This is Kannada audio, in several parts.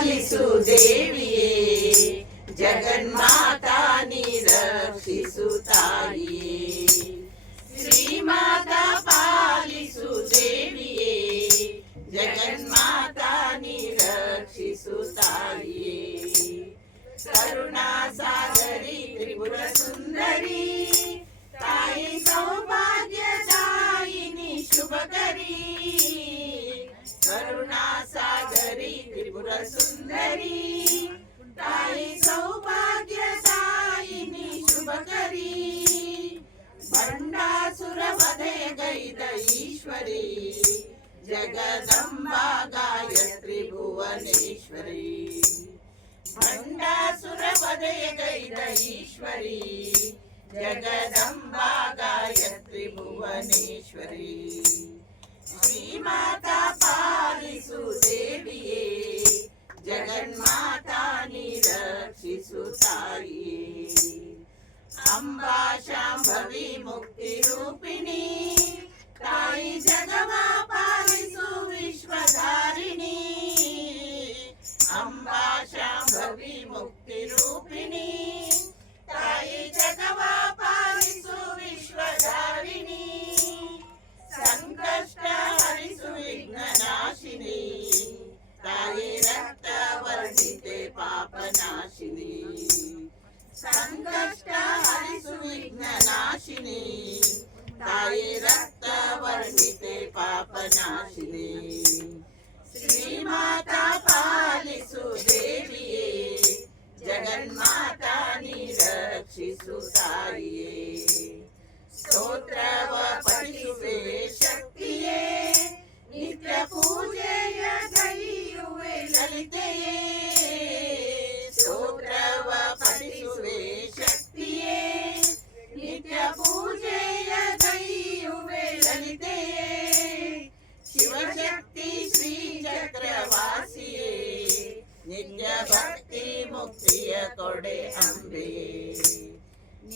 ಪಾಲಿಸು ದೇವಿಯೇ, ಜಗನ್ಮಾತಾ ನೀ ರಕ್ಷಿಸು ತಾಯಿಯೇ. ಶ್ರೀಮಾತಾ ಪಾಲಿಸು ದೇವಿಯೇ, ಜಗನ್ಮಾತಾ ನೀ ರಕ್ಷಿಸು ತಾಯಿಯೇ. ಕರುಣಾ ಸಾಗರಿ ತ್ರಿಪುರ ಸುಂದರಿ, ತಾಯಿ ಸೌಭಾಗ್ಯದಾಯಿನಿ ಶುಭಕರಿ. ಕರುಣಾ ಸಾಗರಿ ತ್ರಿಪುರ ಸುಂದರಿ, ತಾಯಿ ಸೌಭಾಗ್ಯದಾಯಿನಿ ಶುಭಕರಿ. ಭಂಡಾಸುರ ವಧೆಗೈದ ಈಶ್ವರಿ, ಜಗದಂಬಾ ಗಾಯತ್ರಿ ಭುವನೇಶ್ವರಿ. ಭಂಡಾಸುರ ವಧೆಗೈದ ಈಶ್ವರಿ, ಜಗದಂಬಾ ಗಾಯತ್ರಿ ಭುವನೇಶ್ವರಿ. ಶ್ರೀಮಾತಾ ಪಾಲಿಸು ದೇವಿಯೇ, ಜಗನ್ಮಾತಾ ನೀ ರಕ್ಷಿಸು ತಾಯಿಯೇ. ಅಂಬಾ ಶಾಂಭವಿ ಮುಕ್ತಿ ರೂಪಿಣಿ, ತಾಯಿ ಜಗವ ಪಾಲಿಸು ವಿಶ್ವಧಾರಿಣಿ. ಅಂಬಾ ಶಾಂಭವಿ ಮುಕ್ತಿ ರೂಪಿಣಿ, ತಾಯಿ ಜಗವ ಪಾಲಿಸು ವಿಶ್ವಧಾರಿಣಿ. ಸಂಕಷ್ಟ ಹರಿಸು ವಿಘ್ನ ನಾಶಿನಿ, ತಾಯಿ ರಕ್ತ ವರ್ಣಿತೆ ಪಾಪ ನಾಶಿನಿ. ಸಂಕಷ್ಟ ಹರಿಸು ವಿಘ್ನ ನಾಶಿನಿ, ತಾಯಿ ರಕ್ತ ವರ್ಣಿತೆ ಪಾಪ ನಾಶಿನಿ. ಶ್ರೀಮಾತಾ ಪಾಲಿಸು ದೇವಿಯೇ, ಜಗನ್ಮಾತಾ ನೀ ರಕ್ಷಿಸು ತಾಯಿಯೇ. ಸ್ತೋತ್ರವ ಪಠಿಸುವೆ ಶಕ್ತಿಯೇ, ನಿತ್ಯ ಪೂಜೆಯ ಕೈಯುವೆ ಲಲಿತೆಯೇ. ಸ್ತೋತ್ರವ ಪಠಿಸುವೆ ಶಕ್ತಿಯೇ, ನಿತ್ಯ ಪೂಜೆಯ ಕೈಯುವೆ ಲಲಿತೆಯೇ. ಶಿವಶಕ್ತಿ ಶ್ರೀ ಚಕ್ರವಾಸಿಯೇ, ನಿತ್ಯ ಭಕ್ತಿ ಮುಕ್ತಿಯ ಕೊಡೆ ಅಂಬೆಯೇ.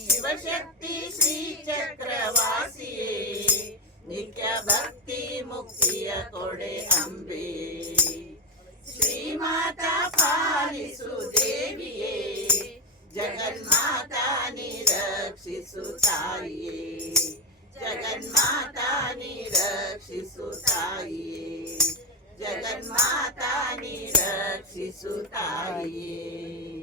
ಶಿವಶಕ್ತಿ ಶ್ರೀ ಚಕ್ರವಾಸಿಯೇ, ನಿತ್ಯ ಭಕ್ತಿ ಮುಕ್ತಿಯ ಕೊಡೆ ಅಂಬೆಯೇ. ಶ್ರೀಮಾತಾ ಪಾಲಿಸು ದೇವಿಯೇ, ಜಗನ್ಮಾತಾ ನೀ ರಕ್ಷಿಸು ತಾಯಿಯೇ. ಜಗನ್ಮಾತಾ ನೀ ರಕ್ಷಿಸು ತಾಯಿಯೇ, ಜಗನ್ಮಾತಾ ನೀ ರಕ್ಷಿಸು ತಾಯಿಯೇ.